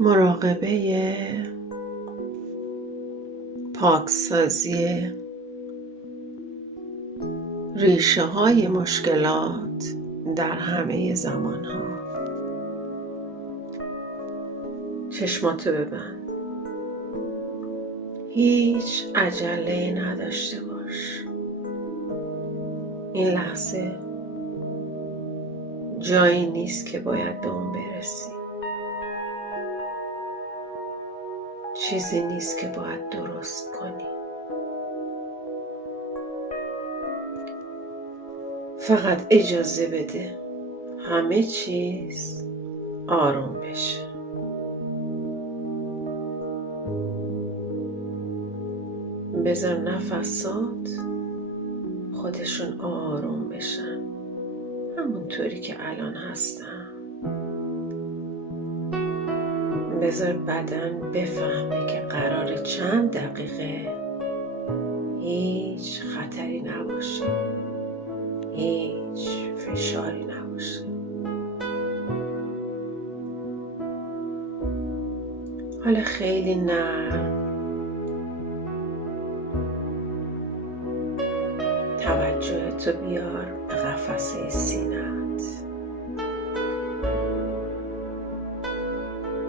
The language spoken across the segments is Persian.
مراقبه پاکسازی ریشه های مشکلات در همه زمان ها. چشماتو ببند. هیچ عجله نداشته باش. این لحظه جایی نیست که باید به اون برسی. چیزی نیست که باید درست کنی. فقط اجازه بده همه چیز آروم بشه. بذار نفسات خودشون آروم بشن، همونطوری که الان هستن. بذار بدن بفهمه که قراره چند دقیقه هیچ خطری نباشه، هیچ فشاری نباشه. حالا خیلی نرم توجه تو بیار به قفسه سینه‌ت.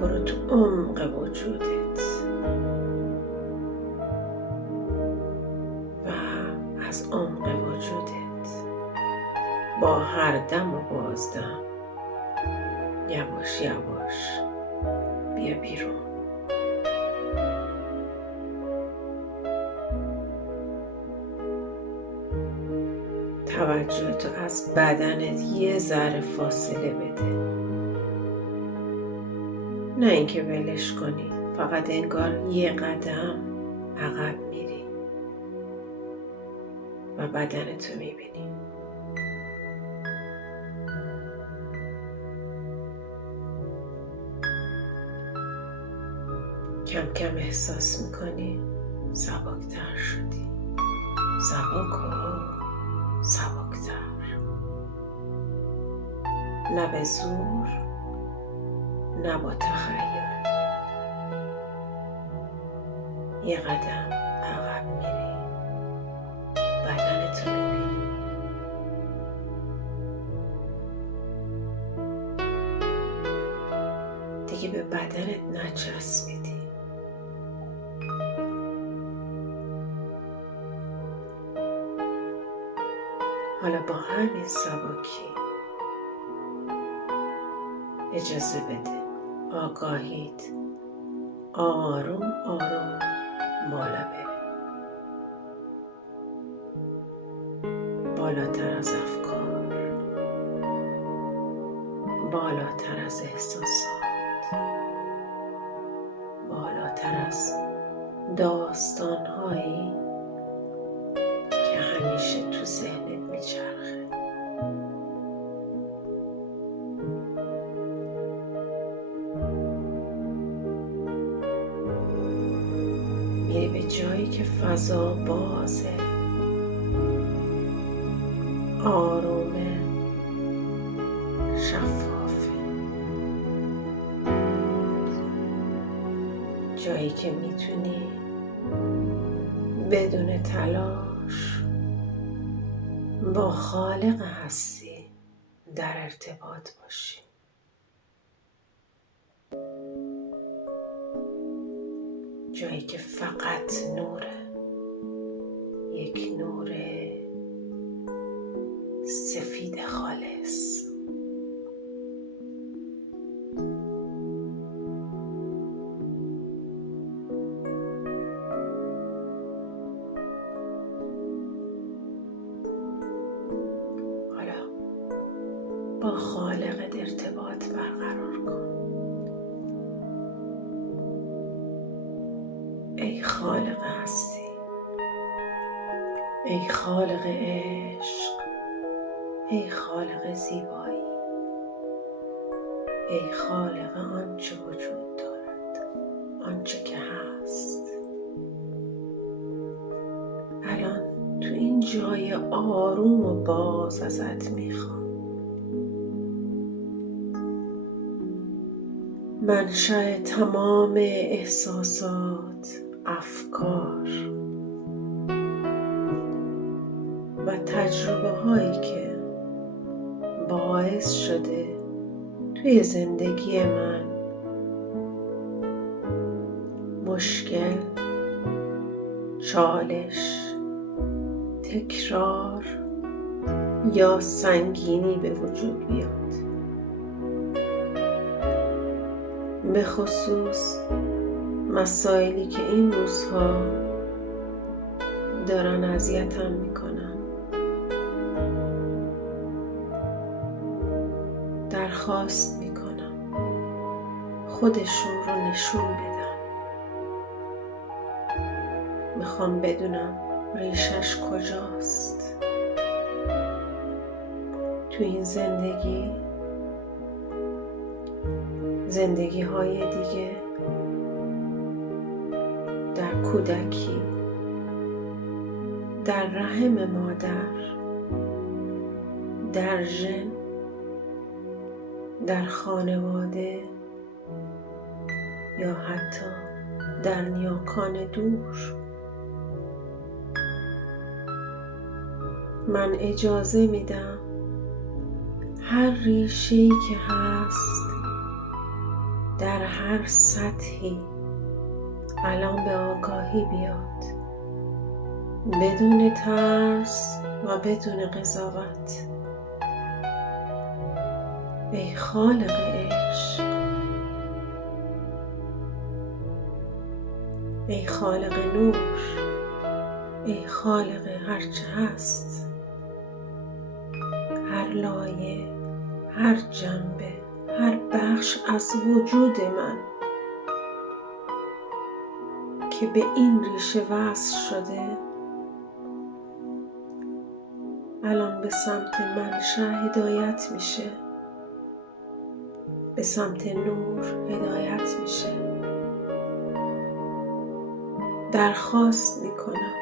برو تو عمق وجودت و از عمق وجودت با هر دم و بازدم یواش یواش بیا بیرون. توجه تو از بدنت یه ذره فاصله بده، نه اینکه ولش کنی، فقط انگار یه قدم عقب میری و بدنتو میبینی. کم کم احساس میکنی سبکتر شدی، سبک و سبکتر، نه به زور نه با تخیل. یه قدم عقب میری، بدنتو میبینی. دیگه به بدنت نچسبیدی. حالا با همین سبکی اجازه بده آگاهیت آروم آروم بالا بره، بالاتر از افکار، بالاتر از احساسات، بالاتر از داستان‌هایی که همیشه تو ذهنت میچرخه. میری به جایی که فضا بازه، آرومه، شفافه. جایی که میتونی بدون تلاش با خالق هستی در ارتباط باشی. جایی که فقط نوره، یک نور سفید خالص. حالا با خالقت ارتباط برقرار کن. ای خالق هستی، ای خالق عشق، ای خالق زیبایی، ای خالق آنچه وجود دارد، آنچه که هست. الان تو این جای آروم و باز ازت میخوام منشأ تمام احساسات، افکار و تجربه هایی که باعث شده توی زندگی من مشکل، چالش، تکرار یا سنگینی به وجود بیاد. به خصوص مسائلی که این روزها دارن اذیتم میکنن. درخواست میکنم خودشون رو نشون بدن. میخوام بدونم ریشش کجاست. تو این زندگی های دیگه، در کودکی، در رحم مادر، در ژن، در خانواده یا حتی در نیاکان دور، من اجازه میدم هر ریشه‌ای که هست در هر سطحی الان به آگاهی بیاد، بدون ترس و بدون قضاوت. ای خالق عشق، ای خالق نور، ای خالق هرچه هست، هر لایه، هر جنبه، هر بخش از وجود من که به این ریشه وصل شده، الان به سمت منشأ هدایت میشه، به سمت نور هدایت میشه. درخواست میکنم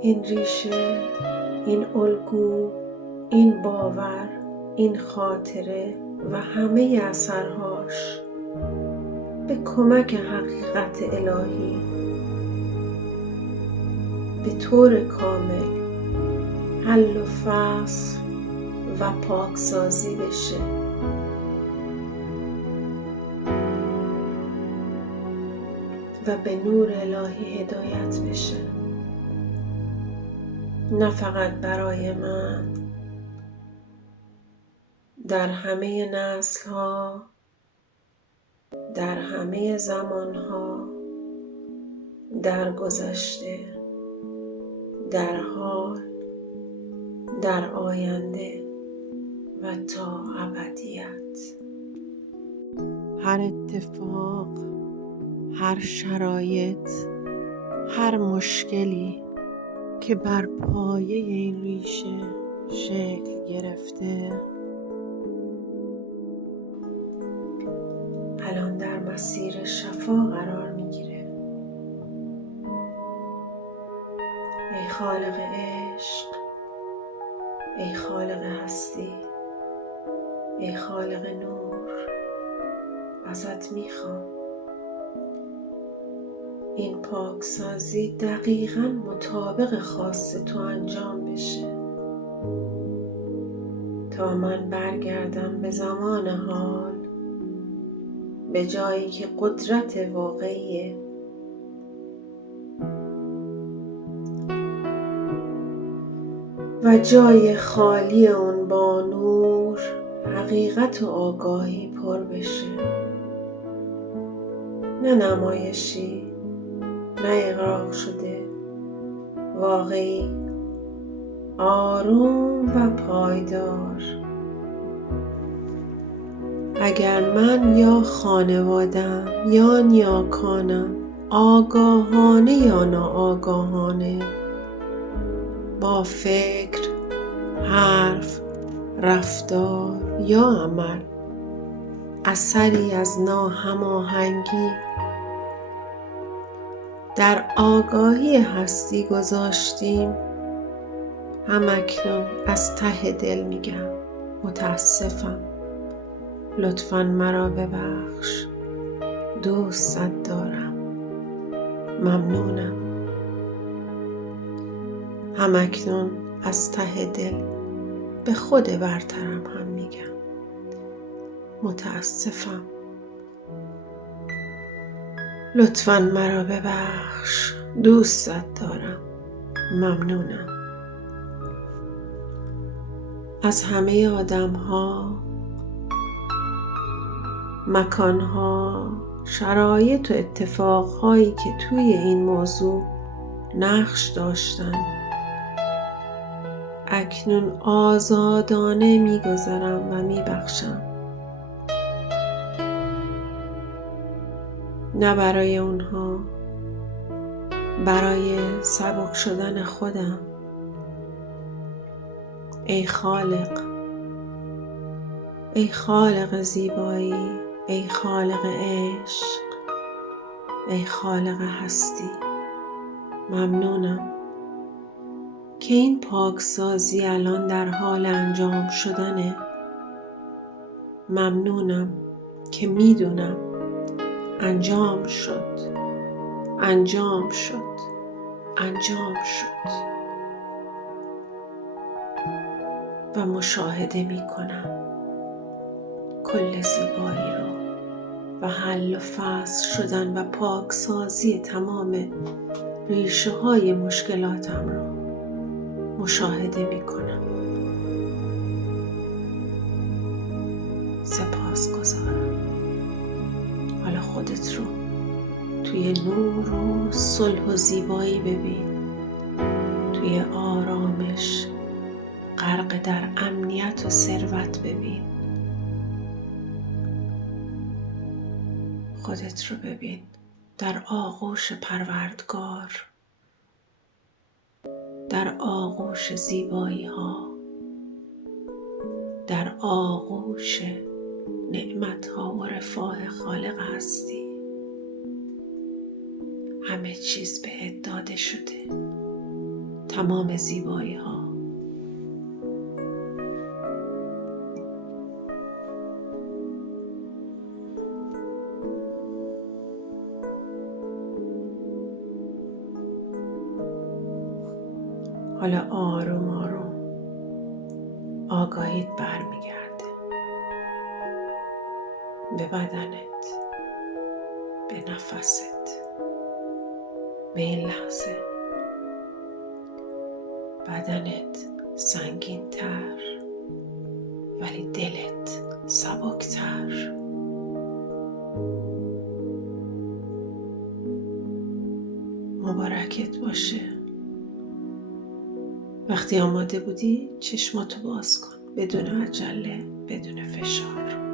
این ریشه، این الگو، این باور، این خاطره و همه اثرهاش به کمک حقیقت الهی به طور کامل حل و فصل و پاکسازی بشه. و به نور الهی هدایت بشه، نه فقط برای من، در همه نسل‌ها، در همه زمان‌ها، در گذشته، در حال، در آینده و تا ابدیت. هر اتفاق، هر شرایط، هر مشکلی که بر پایه این ریشه شکل گرفته، الان در مسیر شفا قرار میگیره. ای خالق عشق، ای خالق هستی، ای خالق نور، ازت میخوام این پاکسازی دقیقاً مطابق خواست تو انجام بشه تا من برگردم به زمان حال، به جایی که قدرت واقعیه و جای خالی اون با نور، حقیقت و آگاهی پر بشه. نه نمایشی، نه اغراق شده، واقعی، آروم و پایدار. اگر من یا خانوادم یا نیاکانم آگاهانه یا ناآگاهانه با فکر، حرف، رفتار یا عمل اثری از ناهماهنگی در آگاهی هستی گذاشتیم، همکنون از ته دل میگم متاسفم. لطفاً مرا ببخش. دوستت دارم. ممنونم. همکنون از ته دل به خود برترم هم میگم متاسفم. لطفاً مرا ببخش. دوستت دارم. ممنونم. از همه آدم‌ها، مکان‌ها، شرایط و اتفاقهایی که توی این موضوع نقش داشتن اکنون آزادانه می‌گذرم و می‌بخشم. نه برای اونها، برای سبک شدن خودم. ای خالق، ای خالق زیبایی، ای خالق عشق، ای خالق هستی، ممنونم که این پاکسازی الان در حال انجام شدنه. ممنونم که میدونم انجام شد، انجام شد، انجام شد و مشاهده میکنم کل زیبایی رو و حل و فصل شدن و پاکسازی تمام ریشه های مشکلاتم رو مشاهده میکنم. سپاسگزارم. حالا خودت رو توی نور و صلح و زیبایی ببین، توی آرامش، غرق در امنیت و ثروت ببین. خودت رو ببین در آغوش پروردگار، در آغوش زیبایی ها، در آغوش نعمت ها و رفاه خالق هستی. همه چیز بهت داده شده، تمام زیبایی ها. حالا آروم آروم آگاهیت برمیگرده به بدنت، به نفست، به این لحظه. بدنت سنگین تر ولی دلت سبکتر. مبارکت باشه. وقتی آماده بودی چشماتو باز کن، بدون عجله، بدون فشار.